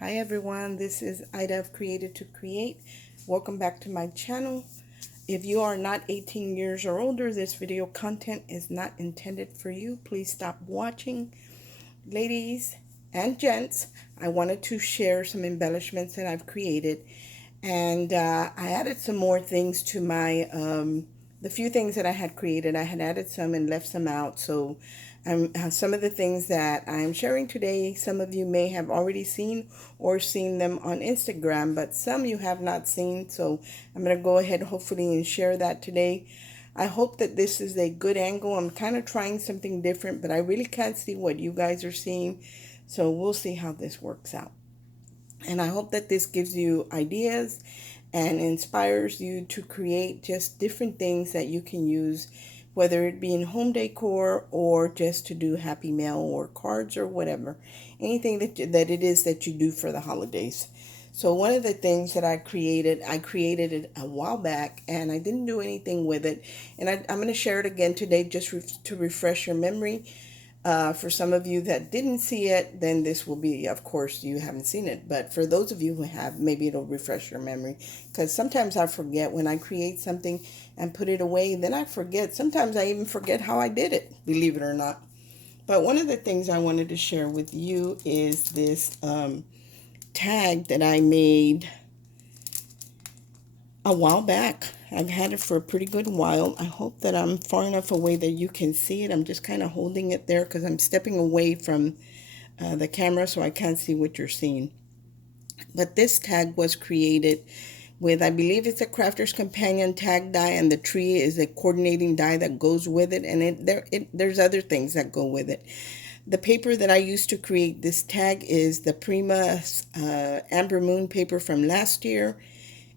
Hi everyone, this is Ida of Created to Create. Welcome back to my channel. If you are not 18 years or older, this video content is not intended for you. Please stop watching. Ladies and gents, I wanted to share some embellishments that I've created. And I added some more things to my, the few things that I had created. I had added some and left some out. So some of the things that I'm sharing today, some of you may have already seen or seen them on Instagram, but some you have not seen. So I'm going to go ahead hopefully and share that today. I hope that this is a good angle. I'm kind of trying something different, but I really can't see what you guys are seeing. So we'll see how this works out. And I hope that this gives you ideas and inspires you to create just different things that you can use, whether it be in home decor or just to do happy mail or cards or whatever. Anything that it is that you do for the holidays. So one of the things that I created it a while back and I didn't do anything with it. And I'm going to share it again today just to refresh your memory. For some of you that didn't see it, then this will be, of course, you haven't seen it. But for those of you who have, maybe it'll refresh your memory. Because sometimes I forget when I create something and put it away, then I forget. Sometimes I even forget how I did it, believe it or not. But one of the things I wanted to share with you is this tag that I made a while back. I've had it for a pretty good while. I hope that I'm far enough away that you can see it. I'm just kind of holding it there because I'm stepping away from the camera so I can't see what you're seeing. But this tag was created with, I believe it's a Crafter's Companion tag die, and the tree is a coordinating die that goes with it, and there's other things that go with it. The paper that I used to create this tag is the Prima Amber Moon paper from last year.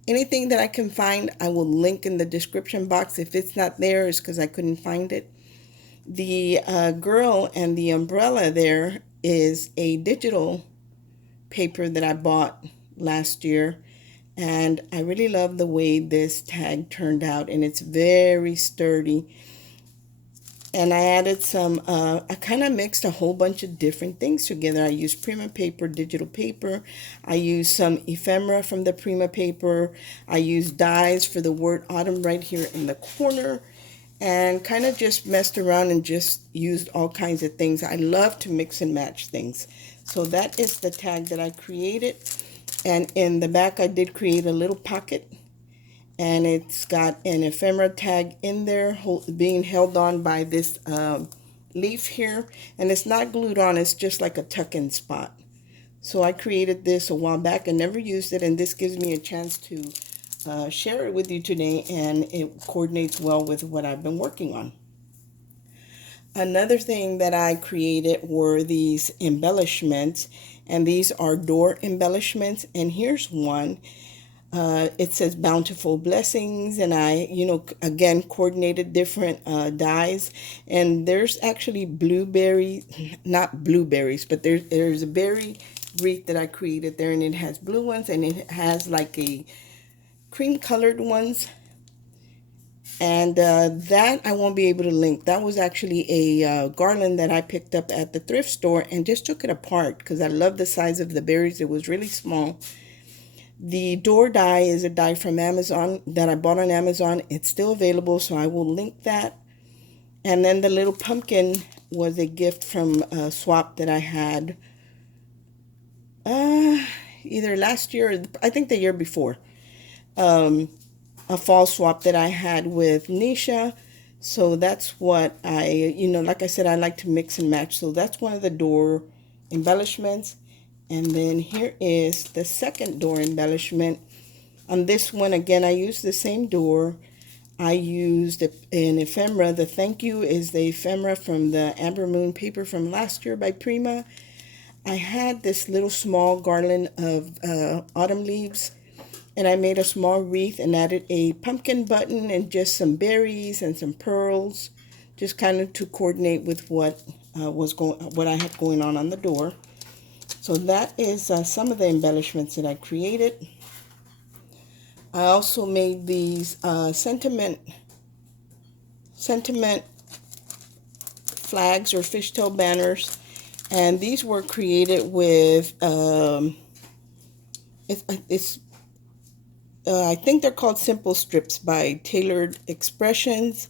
Anything that I can find, I will link in the description box. If it's not there, it's because I couldn't find it. The girl and the umbrella there is a digital paper that I bought last year. And I really love the way this tag turned out, and it's very sturdy. And I added some, I kind of mixed a whole bunch of different things together. I used Prima paper, digital paper. I used some ephemera from the Prima paper. I used dies for the word autumn right here in the corner. And kind of just messed around and just used all kinds of things. I love to mix and match things. So that is the tag that I created. And in the back I did create a little pocket. And it's got an ephemera tag in there being held on by this leaf here. And it's not glued on, it's just like a tuck-in spot. So I created this a while back and never used it, and this gives me a chance to share it with you today, and it coordinates well with what I've been working on. Another thing that I created were these embellishments, and these are door embellishments, and here's one. It says bountiful blessings, and I, again, coordinated different dies. And there's actually blueberry, not blueberries, but there's a berry wreath that I created there, and it has blue ones, and it has like a cream colored ones. And that I won't be able to link. That was actually a garland that I picked up at the thrift store and just took it apart because I love the size of the berries. It was really small. The door die is a die from Amazon that I bought on Amazon. It's still available, so I will link that. And then the little pumpkin was a gift from a swap that I had either last year or I think the year before. A fall swap that I had with Nisha. So that's what like I said, I like to mix and match. So that's one of the door embellishments. And then here is the second door embellishment. On this one, again, I used the same door. I used an ephemera. The thank you is the ephemera from the Amber Moon paper from last year by Prima. I had this little small garland of autumn leaves, and I made a small wreath and added a pumpkin button and just some berries and some pearls, just kind of to coordinate with what I had going on the door. So that is some of the embellishments that I created. I also made these sentiment flags or fishtail banners, and these were created with It's I think they're called Simple Strips by Tailored Expressions.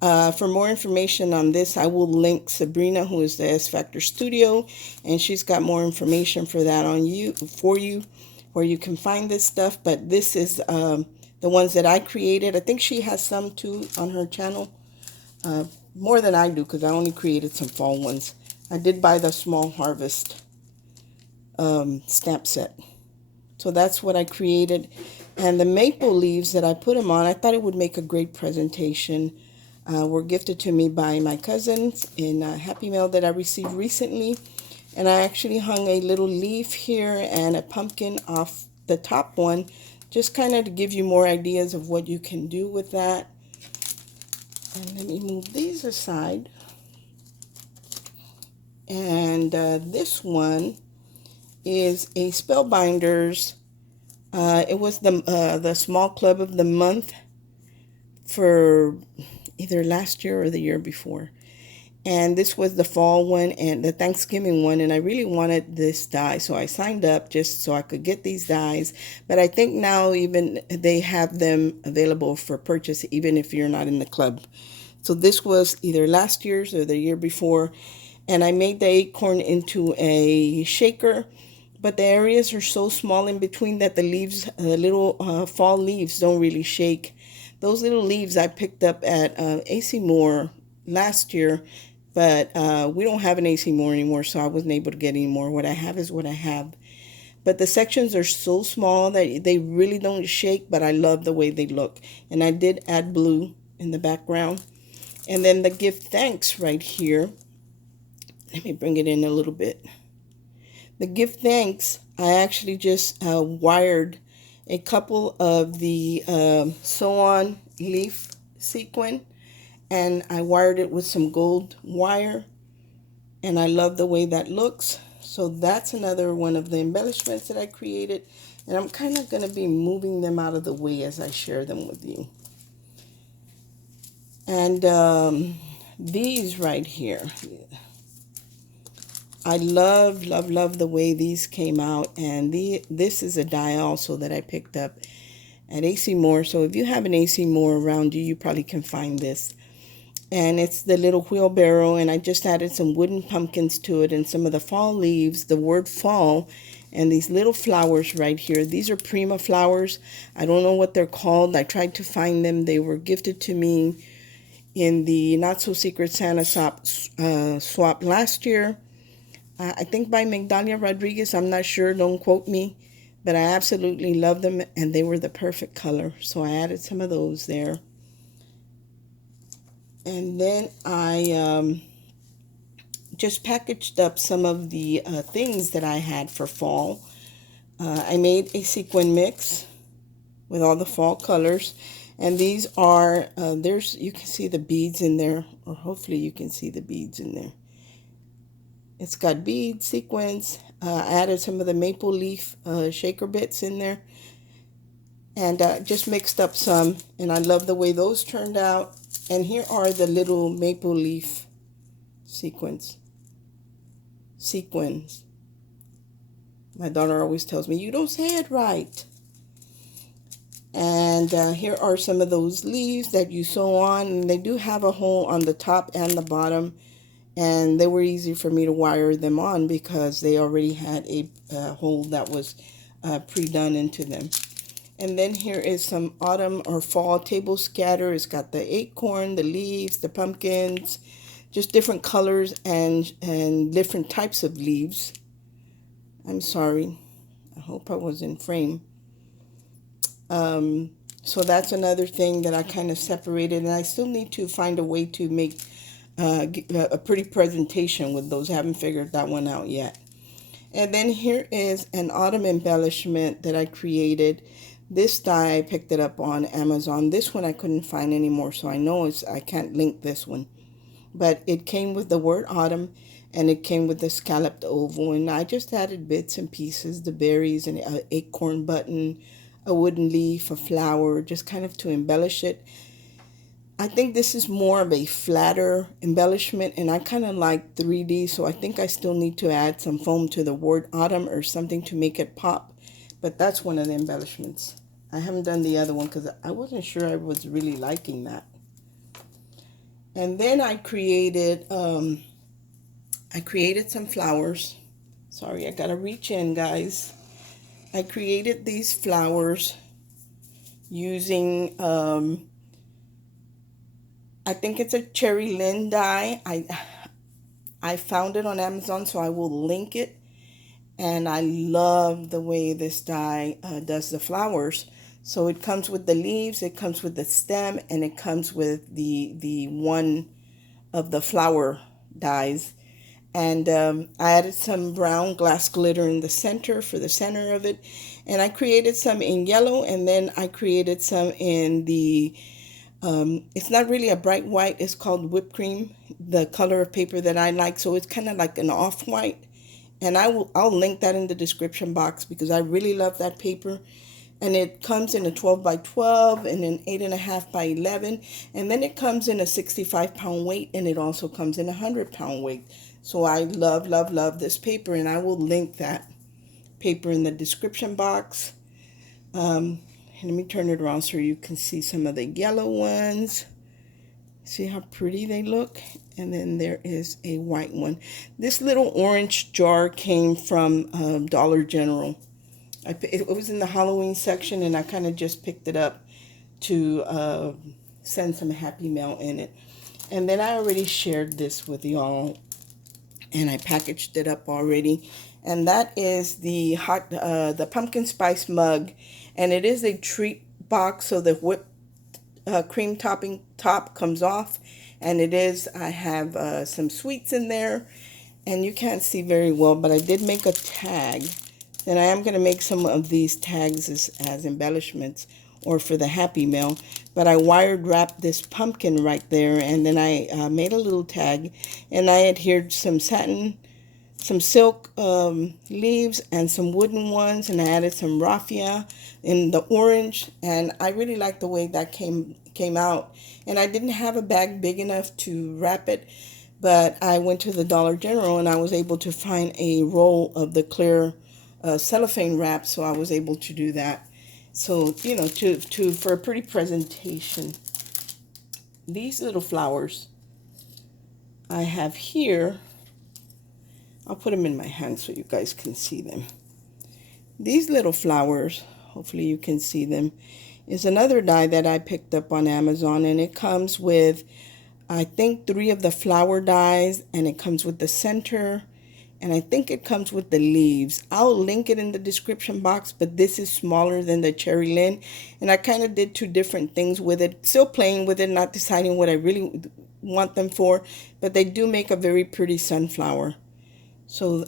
For more information on this, I will link Sabrina, who is the S Factor Studio, and she's got more information for that on you, where you can find this stuff. But this is the ones that I created. I think she has some too on her channel, more than I do because I only created some fall ones. I did buy the Small Harvest stamp set. So that's what I created. And the maple leaves that I put them on, I thought it would make a great presentation. Were gifted to me by my cousins in a Happy Mail that I received recently. And I actually hung a little leaf here and a pumpkin off the top one, just kind of to give you more ideas of what you can do with that. And let me move these aside. And this one is a Spellbinders. It was the small club of the month for either last year or the year before. And this was the fall one and the Thanksgiving one, and I really wanted this die, so I signed up just so I could get these dies. But I think now even they have them available for purchase even if you're not in the club. So this was either last year's or the year before, and I made the acorn into a shaker, but the areas are so small in between that the leaves, the little fall leaves don't really shake. Those little leaves I picked up at AC Moore last year, but we don't have an AC Moore anymore, so I wasn't able to get any more. What I have is what I have. But the sections are so small that they really don't shake, but I love the way they look. And I did add blue in the background. And then the give thanks right here. Let me bring it in a little bit. The give thanks, I actually just wired a couple of the sew-on leaf sequin, and I wired it with some gold wire, and I love the way that looks. So that's another one of the embellishments that I created, and I'm kind of going to be moving them out of the way as I share them with you. And these right here, I love, love, love the way these came out. And this is a die also that I picked up at AC Moore. So if you have an AC Moore around you, you probably can find this. And it's the little wheelbarrow, and I just added some wooden pumpkins to it and some of the fall leaves, the word fall, and these little flowers right here. These are Prima flowers. I don't know what they're called. I tried to find them. They were gifted to me in the Not So Secret Santa swap last year. I think by Magdalia Rodriguez, I'm not sure, don't quote me, but I absolutely love them, and they were the perfect color, so I added some of those there. And then I just packaged up some of the things that I had for fall. I made a sequin mix with all the fall colors, and these are, you can see the beads in there, or hopefully you can see the beads in there. It's got beads, sequins. I added some of the maple leaf shaker bits in there, and just mixed up some, and I love the way those turned out. And here are the little maple leaf sequins. My daughter always tells me, you don't say it right. And here are some of those leaves that you sew on, and they do have a hole on the top and the bottom. And they were easy for me to wire them on because they already had a hole that was pre-done into them. And then here is some autumn or fall table scatter. It's got the acorn, the leaves, the pumpkins, just different colors and different types of leaves. I'm sorry. I hope I was in frame. So that's another thing that I kind of separated, and I still need to find a way to make a pretty presentation with those. I haven't figured that one out yet. And then here is an autumn embellishment that I created. This die I picked it up on Amazon. This one I couldn't find anymore, so I know I can't link this one. But it came with the word autumn, and it came with the scalloped oval, and I just added bits and pieces, the berries, and an acorn button, a wooden leaf, a flower, just kind of to embellish it. I think this is more of a flatter embellishment, and I kind of like 3D, so I think I still need to add some foam to the word autumn or something to make it pop. But that's one of the embellishments. I haven't done the other one because I wasn't sure I was really liking that. And then I created some flowers. Sorry, I gotta reach in, guys. I created these flowers using I think it's a cherry lin dye. I found it on Amazon, so I will link it. And I love the way this dye does the flowers. So it comes with the leaves, it comes with the stem, and it comes with the one of the flower dyes. And I added some brown glass glitter in the center for the center of it. And I created some in yellow, and then I created some in the it's not really a bright white, it's called whipped cream, the color of paper that I like. So it's kind of like an off-white. And I'll link that in the description box because I really love that paper. And it comes in a 12 by 12 and an 8.5 by 11. And then it comes in a 65-pound weight, and it also comes in a 100-pound weight. So I love, love, love this paper, and I will link that paper in the description box. Let me turn it around so you can see some of the yellow ones. See how pretty they look? And then there is a white one. This little orange jar came from Dollar General. It was in the Halloween section, and I kind of just picked it up to send some happy mail in it. And then I already shared this with y'all, and I packaged it up already. And that is the pumpkin spice mug, and it is a treat box, so the whipped cream top comes off, and I have some sweets in there, and you can't see very well, but I did make a tag, and I am going to make some of these tags as embellishments or for the happy mail. But I wired wrapped this pumpkin right there, and then I made a little tag, and I adhered some satin, some silk leaves, and some wooden ones, and I added some raffia in the orange, and I really like the way that came out. And I didn't have a bag big enough to wrap it, but I went to the Dollar General, and I was able to find a roll of the clear cellophane wrap, so I was able to do that. So, you know, for a pretty presentation. These little flowers I have here, I'll put them in my hand so you guys can see them. These little flowers, hopefully you can see them, is another die that I picked up on Amazon, and it comes with, I think, 3 of the flower dies, and it comes with the center, and I think it comes with the leaves. I'll link it in the description box, but this is smaller than the cherry lin, and I kind of did 2 different things with it. Still playing with it, not deciding what I really want them for, but they do make a very pretty sunflower. So,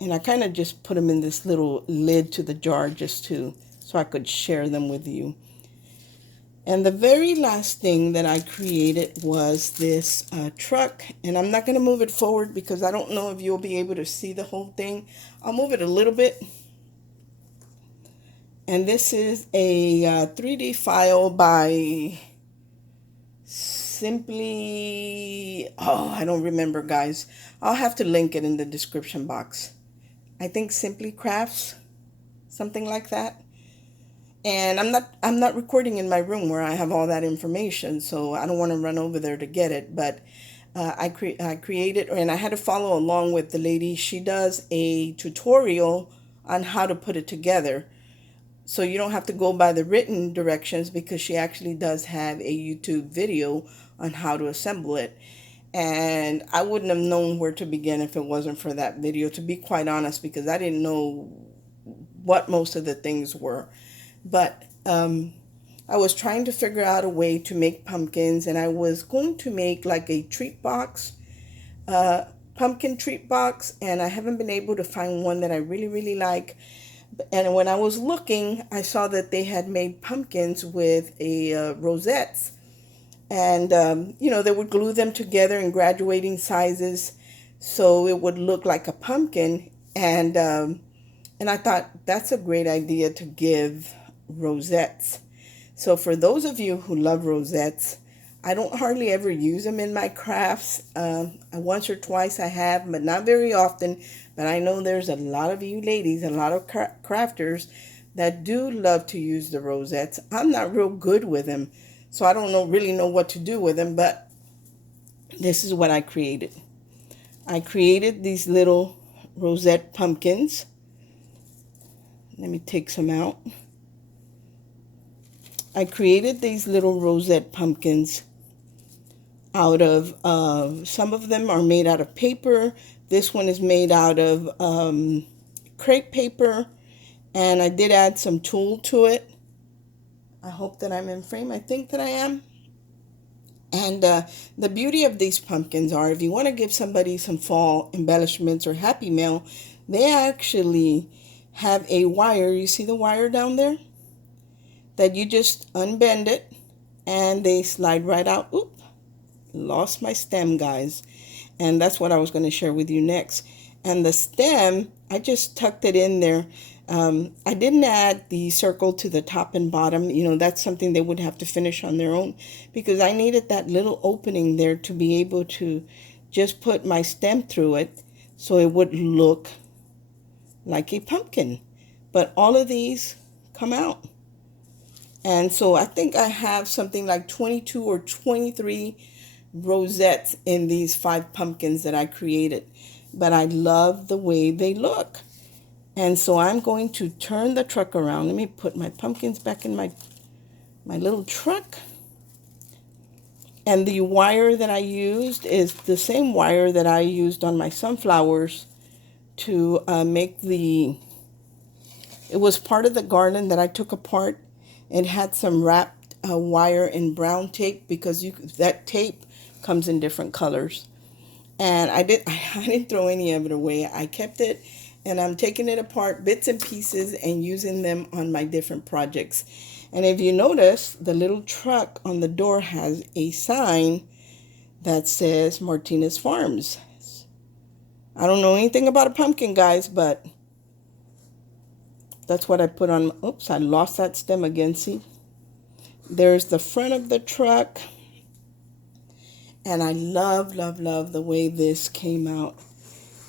and I kind of just put them in this little lid to the jar just so I could share them with you. And the very last thing that I created was this truck, and I'm not going to move it forward because I don't know if you'll be able to see the whole thing. I'll move it a little bit. And this is a 3D file by Simply, I don't remember, guys. I'll have to link it in the description box. I think Simply Crafts, something like that. And I'm not recording in my room where I have all that information, so I don't want to run over there to get it. But I created, and I had to follow along with the lady. She does a tutorial on how to put it together, so you don't have to go by the written directions, because she actually does have a YouTube video on how to assemble it. And I wouldn't have known where to begin if it wasn't for that video, to be quite honest, because I didn't know what most of the things were. But I was trying to figure out a way to make pumpkins, and I was going to make like a treat box, pumpkin treat box, and I haven't been able to find one that I really, really like. And when I was looking, I saw that they had made pumpkins with a rosettes, and you know, they would glue them together in graduating sizes, so it would look like a pumpkin. And I thought that's a great idea to give rosettes. So for those of you who love rosettes, I don't hardly ever use them in my crafts. Once or twice I have, but not very often. But I know there's a lot of you ladies, a lot of crafters that do love to use the rosettes. I'm not real good with them, so I don't really know what to do with them, but this is what I created. I created these little rosette pumpkins. Let me take some out. I created these little rosette pumpkins out of, some of them are made out of paper. This one is made out of crepe paper, and I did add some tulle to it. I hope that I'm in frame. I think that I am. And the beauty of these pumpkins are, if you want to give somebody some fall embellishments or happy mail, they actually have a wire. You see the wire down there? That you just unbend it and they slide right out. Oop, lost my stem, guys. And that's what I was going to share with you next. And the stem, I just tucked it in there. I didn't add the circle to the top and bottom. You know, that's something they would have to finish on their own, because I needed that little opening there to be able to just put my stem through it so it would look like a pumpkin. But all of these come out. And so I think I have something like 22 or 23 rosettes in these 5 pumpkins that I created. But I love the way they look. And so I'm going to turn the truck around. Let me put my pumpkins back in my little truck. And the wire that I used is the same wire that I used on my sunflowers to make the... It was part of the garland that I took apart. It had some wrapped wire in brown tape, because that tape comes in different colors. And I didn't throw any of it away. I kept it, and I'm taking it apart bits and pieces and using them on my different projects. And if you notice, the little truck on the door has a sign that says Martinez Farms. I don't know anything about a pumpkin, guys, but that's what I put on. Oops, I lost that stem again, see? There's the front of the truck. And I love, love, love the way this came out.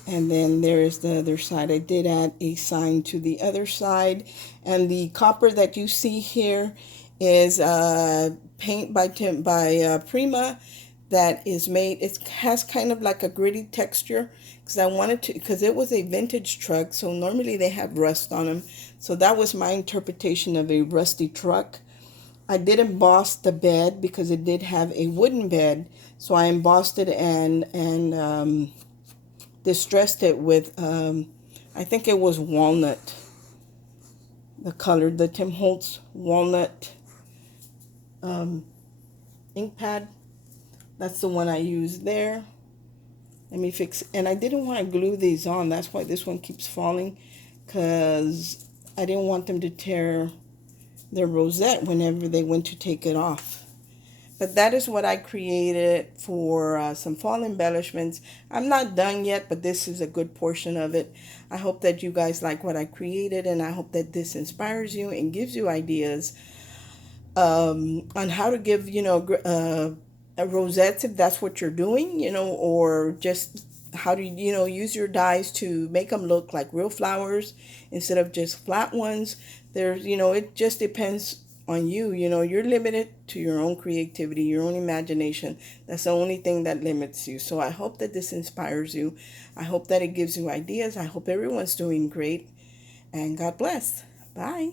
And then there's the other side. I did add a sign to the other side. And the copper that you see here is paint by Prima that is made. It has kind of like a gritty texture, because I wanted to, because it was a vintage truck. So normally they have rust on them. So that was my interpretation of a rusty truck. I did emboss the bed because it did have a wooden bed. So I embossed it and distressed it with, I think it was walnut. The color, the Tim Holtz walnut ink pad. That's the one I used there. Let me fix, and I didn't want to glue these on. That's why this one keeps falling, because I didn't want them to tear their rosette whenever they went to take it off. But that is what I created for some fall embellishments. I'm not done yet, but this is a good portion of it. I hope that you guys like what I created, and I hope that this inspires you and gives you ideas on how to give, rosettes, if that's what you're doing, or just how to, use your dies to make them look like real flowers instead of just flat ones. There's, it just depends on you. You're limited to your own creativity, your own imagination. That's the only thing that limits you. So I hope that this inspires you. I hope that it gives you ideas. I hope everyone's doing great. And God bless. Bye.